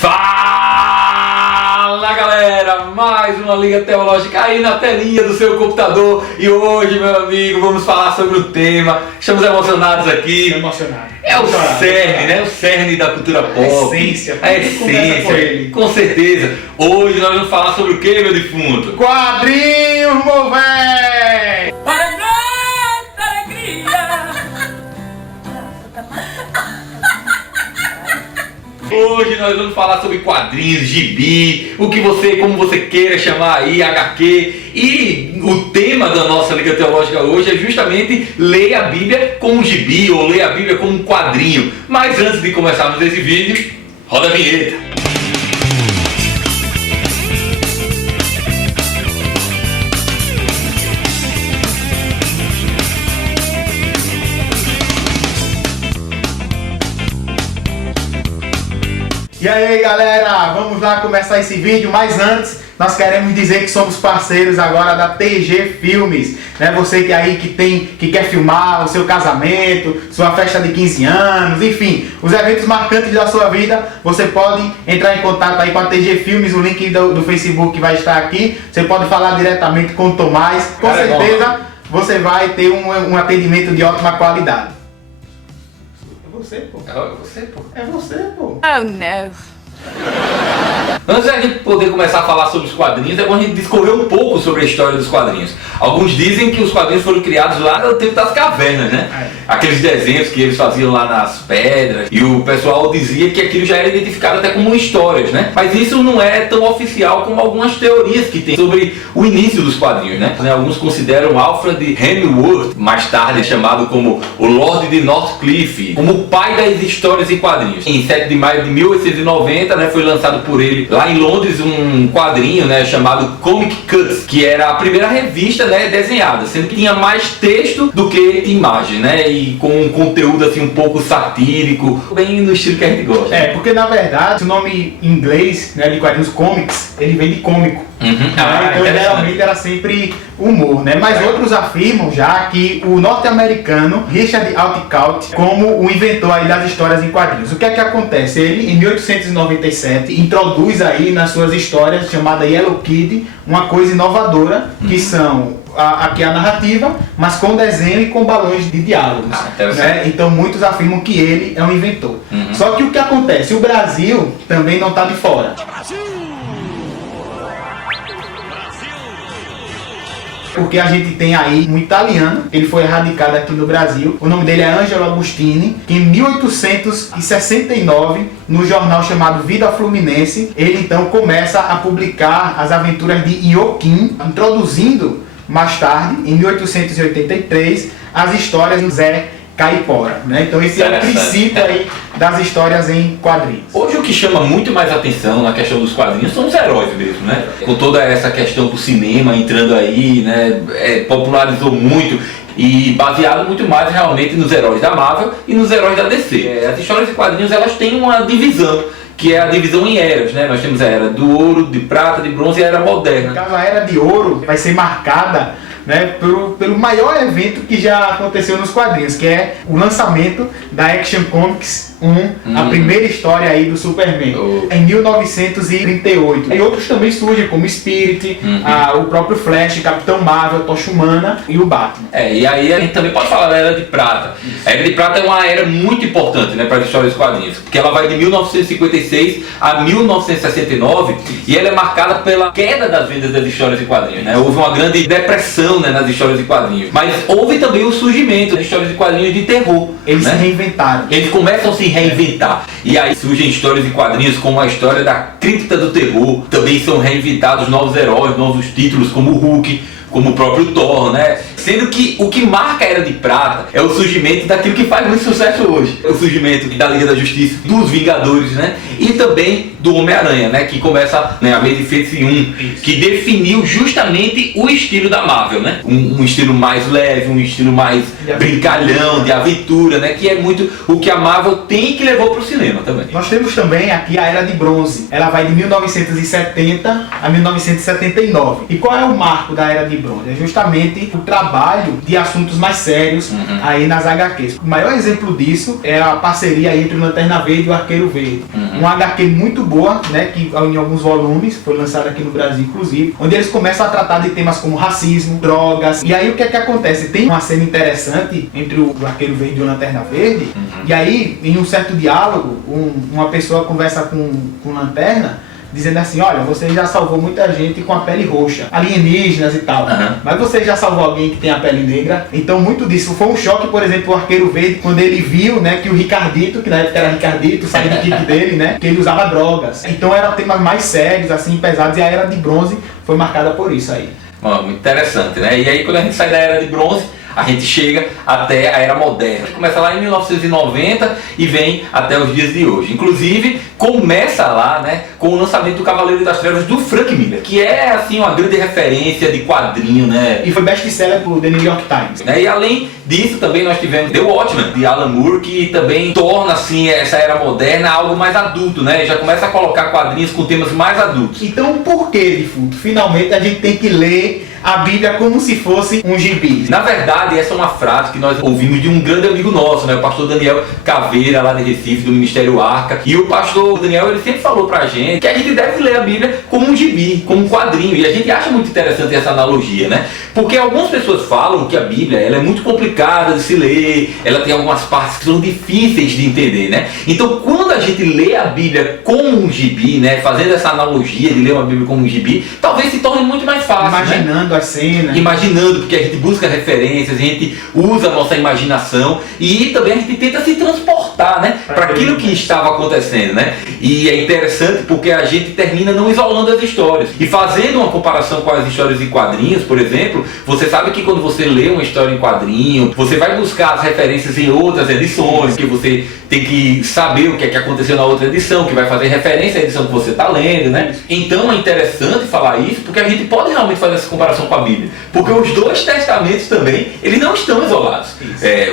Fala galera, mais uma Liga Teológica aí na telinha do seu computador. E hoje, meu amigo, vamos falar sobre o tema. Estamos emocionados aqui. É o cerne, né? O cerne da cultura pop. A essência, com certeza. Hoje nós vamos falar sobre o que, meu defunto? Quadrinhos, meu véi! Hoje nós vamos falar sobre quadrinhos, gibi, como você queira chamar aí, HQ. E o tema da nossa Liga Teológica hoje é justamente ler a Bíblia como um gibi ou ler a Bíblia como um quadrinho. Mas antes de começarmos esse vídeo, roda a vinheta. E aí galera, vamos lá começar esse vídeo, mas antes nós queremos dizer que somos parceiros agora da TG Filmes, né? Você que quer filmar o seu casamento, sua festa de 15 anos, enfim, os eventos marcantes da sua vida, você pode entrar em contato aí com a TG Filmes, o link do Facebook vai estar aqui, você pode falar diretamente com o Tomás, com certeza você vai ter um atendimento de ótima qualidade. É você, pô. Oh, não. Antes de a gente poder começar a falar sobre os quadrinhos, é bom a gente discorrer um pouco sobre a história dos quadrinhos. Alguns dizem que os quadrinhos foram criados lá no tempo das cavernas, né? Aqueles desenhos que eles faziam lá nas pedras, e o pessoal dizia que aquilo já era identificado até como histórias, né? Mas isso não é tão oficial como algumas teorias que tem sobre o início dos quadrinhos, né? Alguns consideram Alfred Hemingway, mais tarde chamado como o Lord de Northcliffe, como o pai das histórias em quadrinhos. Em 7 de maio de 1890, né, foi lançado por ele lá em Londres um quadrinho, né, chamado Comic Cuts, que era a primeira revista, né, desenhada, sendo que tinha mais texto do que imagem, né, e com um conteúdo assim um pouco satírico, bem no estilo que a gente gosta. Porque na verdade o nome em inglês, né, de quadrinhos comics, ele vem de cômico. Então geralmente era sempre humor, né? Mas outros afirmam já que o norte-americano Richard Outcault como o inventor aí das histórias em quadrinhos. O que é que acontece? Ele em 1897 introduz aí nas suas histórias chamada Yellow Kid uma coisa inovadora, que são aqui a narrativa, mas com desenho e com balões de diálogos, né? Então muitos afirmam que ele é um inventor. Só que o que acontece? O Brasil também não está de fora. Porque a gente tem aí um italiano, ele foi radicado aqui no Brasil, o nome dele é Angelo Agostini, que em 1869, no jornal chamado Vida Fluminense, ele então começa a publicar as aventuras de Ioquim, introduzindo mais tarde, em 1883, as histórias do Zé Caipora, né? Então esse é o princípio aí das histórias em quadrinhos. Hoje o que chama muito mais atenção na questão dos quadrinhos são os heróis mesmo, né? Com toda essa questão do cinema entrando aí, né? Popularizou muito e baseado muito mais realmente nos heróis da Marvel e nos heróis da DC. As histórias em quadrinhos elas têm uma divisão, que é a divisão em eras, né? Nós temos a era do ouro, de prata, de bronze e a era moderna. A era de ouro vai ser marcada, né, pelo maior evento que já aconteceu nos quadrinhos, que é o lançamento da Action Comics 1, a primeira história aí do Superman, em 1938. E outros também surgem, como Spirit, o próprio Flash, Capitão Marvel, Tocha Humana e o Batman. E aí a gente também pode falar da Era de Prata. A Era de Prata é uma era muito importante, né, para as histórias dos quadrinhos, porque ela vai de 1956 a 1969 e ela é marcada pela queda das vendas das histórias em quadrinhos, né? Houve uma grande depressão, né, nas histórias de quadrinhos, mas houve também o surgimento das histórias de quadrinhos de terror. Eles né? se reinventaram. Eles começam a se reinventar. E aí surgem histórias de quadrinhos como a história da Cripta do Terror. Também são reinventados novos heróis, novos títulos como o Hulk, como o próprio Thor, né? Sendo que o que marca a Era de Prata é o surgimento daquilo que faz muito sucesso hoje. É o surgimento da Liga da Justiça, dos Vingadores, né? E também do Homem-Aranha, né? Que começa, né, a Amazing Fantasy 1, que definiu justamente o estilo da Marvel, né? Um estilo mais leve, um estilo mais brincalhão, de aventura, né? Que é muito o que a Marvel tem que levou para o cinema também. Nós temos também aqui a Era de Bronze. Ela vai de 1970 a 1979. E qual é o marco da Era de Bronze? É justamente o trabalho de assuntos mais sérios aí nas HQs. O maior exemplo disso é a parceria entre o Lanterna Verde e o Arqueiro Verde. Uma HQ muito boa, né, que em alguns volumes, foi lançada aqui no Brasil inclusive, onde eles começam a tratar de temas como racismo, drogas. E aí o que é que acontece? Tem uma cena interessante entre o Arqueiro Verde e o Lanterna Verde, e aí em um certo diálogo, uma pessoa conversa com o Lanterna, dizendo assim, olha, você já salvou muita gente com a pele roxa, alienígenas e tal, mas você já salvou alguém que tem a pele negra? Então muito disso foi um choque, por exemplo, o Arqueiro Verde, quando ele viu, né, que o Ricardito, que na época era Ricardito, sabe do kick dele, né, que ele usava drogas. Então eram temas mais sérios, assim, pesados, e a Era de Bronze foi marcada por isso aí. Muito interessante, né? E aí quando a gente sai da Era de Bronze, a gente chega até a Era Moderna. Começa lá em 1990 e vem até os dias de hoje. Inclusive, começa lá, né, com o lançamento do Cavaleiro das Trevas do Frank Miller, que é, assim, uma grande referência de quadrinho, né? E foi best-seller do The New York Times. E além disso, também nós tivemos The Watchmen, de Alan Moore, que também torna, assim, essa Era Moderna algo mais adulto, né? Já começa a colocar quadrinhos com temas mais adultos. Então, por que, Defunto? Finalmente a gente tem que ler a Bíblia como se fosse um gibi. Na verdade, essa é uma frase que nós ouvimos de um grande amigo nosso, né? O pastor Daniel Caveira, lá de Recife, do Ministério Arca. E o pastor Daniel, ele sempre falou pra gente que a gente deve ler a Bíblia como um gibi, como um quadrinho. E a gente acha muito interessante essa analogia, né? Porque algumas pessoas falam que a Bíblia, ela é muito complicada de se ler, ela tem algumas partes que são difíceis de entender, né? Então, quando a gente lê a Bíblia como um gibi, né? Fazendo essa analogia de ler uma Bíblia como um gibi, talvez se torne muito mais fácil, imaginando, né? As cenas. Imaginando, porque a gente busca referências, a gente usa a nossa imaginação e também a gente tenta se transportar, né, para aquilo que estava acontecendo, né? E é interessante porque a gente termina não isolando as histórias. E fazendo uma comparação com as histórias em quadrinhos, por exemplo, você sabe que quando você lê uma história em quadrinho, você vai buscar as referências em outras edições, que você tem que saber o que é que aconteceu na outra edição, que vai fazer referência à edição que você está lendo, né? Então é interessante falar isso, porque a gente pode realmente fazer essa comparação com a Bíblia. Porque os dois testamentos também, eles não estão isolados.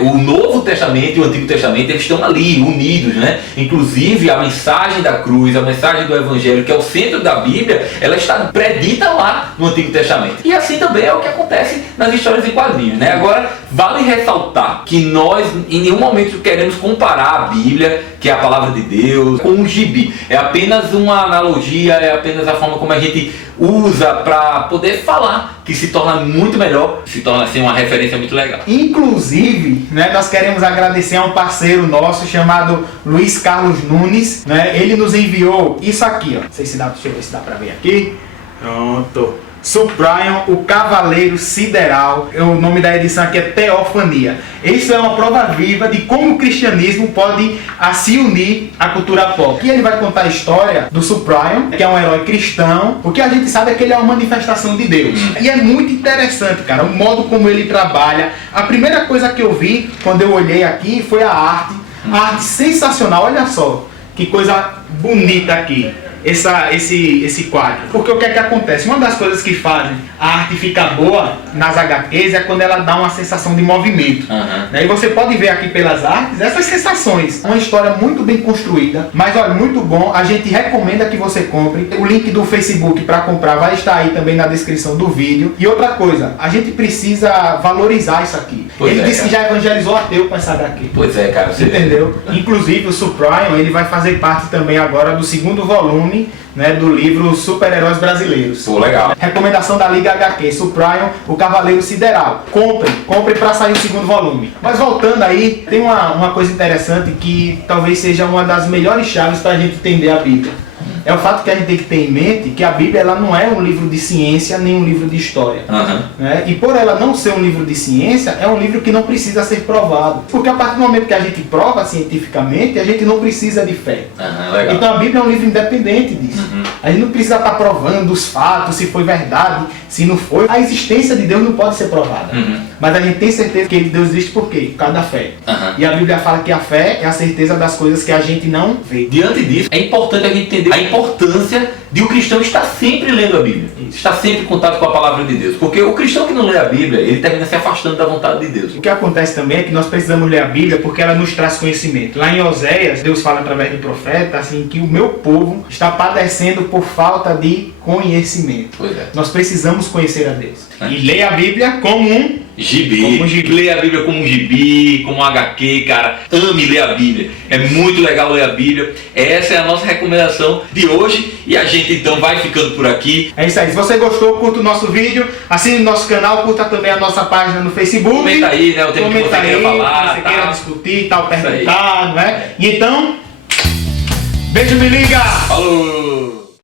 O Novo Testamento e o Antigo Testamento, eles estão ali, unidos, né? Inclusive, a mensagem da cruz, a mensagem do Evangelho, que é o centro da Bíblia, ela está predita lá no Antigo Testamento. E assim também é o que acontece nas histórias em quadrinhos, né? Agora, vale ressaltar que nós, em nenhum momento, queremos comparar a Bíblia, que é a palavra de Deus, com um gibi. É apenas uma analogia, é apenas a forma como a gente usa para poder falar, que se torna muito melhor, se torna assim uma referência muito legal. Inclusive, né, nós queremos agradecer a um parceiro nosso chamado Luiz Carlos Nunes, né? Ele nos enviou isso aqui, ó. Não sei se dá, deixa eu ver se dá para ver aqui. Pronto. Suprion, o Cavaleiro Sideral. O nome da edição aqui é Teofania. Isso é uma prova viva de como o cristianismo pode se unir à cultura pop. E ele vai contar a história do Suprion, que é um herói cristão. O que a gente sabe é que ele é uma manifestação de Deus. E é muito interessante, cara, o modo como ele trabalha. A primeira coisa que eu vi quando eu olhei aqui foi a arte. A arte sensacional, olha só. Que coisa bonita aqui. Esse quadro. Porque o que é que acontece? Uma das coisas que fazem a arte ficar boa nas HQs é quando ela dá uma sensação de movimento. Né? E você pode ver aqui pelas artes essas sensações. Uma história muito bem construída, mas olha, muito bom. A gente recomenda que você compre. O link do Facebook para comprar vai estar aí também na descrição do vídeo. E outra coisa, a gente precisa valorizar isso aqui. Ele disse que já evangelizou ateu com essa HQ. Pois é, cara. Você entendeu? Inclusive o Suprion, ele vai fazer parte também agora do segundo volume, né, do livro Super-Heróis Brasileiros. Pô, legal. Recomendação da Liga HQ, Suprion, o Cavaleiro Sideral. Compre para sair o segundo volume. Mas voltando aí, tem uma coisa interessante que talvez seja uma das melhores chaves para a gente entender a Bíblia. É o fato que a gente tem que ter em mente que a Bíblia ela não é um livro de ciência nem um livro de história. Né? E por ela não ser um livro de ciência, é um livro que não precisa ser provado. Porque a partir do momento que a gente prova cientificamente, a gente não precisa de fé. Então a Bíblia é um livro independente disso. A gente não precisa estar provando os fatos, se foi verdade, se não foi. A existência de Deus não pode ser provada. Mas a gente tem certeza que Deus existe por quê? Por causa da fé. E a Bíblia fala que a fé é a certeza das coisas que a gente não vê. Diante disso, é importante a gente entender a importância importância de o cristão estar sempre lendo a Bíblia, estar sempre em contato com a palavra de Deus, porque o cristão que não lê a Bíblia, ele termina se afastando da vontade de Deus. O que acontece também é que nós precisamos ler a Bíblia porque ela nos traz conhecimento. Lá em Oséias, Deus fala através do profeta assim que o meu povo está padecendo por falta de conhecimento. Pois é. Nós precisamos conhecer a Deus. E ler a Bíblia como um gibi. Como um gibi. Lê a Bíblia como um gibi, como um HQ, cara. Ame ler a Bíblia. É muito legal ler a Bíblia. Essa é a nossa recomendação de hoje. E a gente então vai ficando por aqui. É isso aí. Se você gostou, curta o nosso vídeo, assine o nosso canal, curta também a nossa página no Facebook. Comenta aí, né? O tempo que você queira falar. Se você queira discutir, tal, perguntar, não é? E então, beijo, me liga! Falou!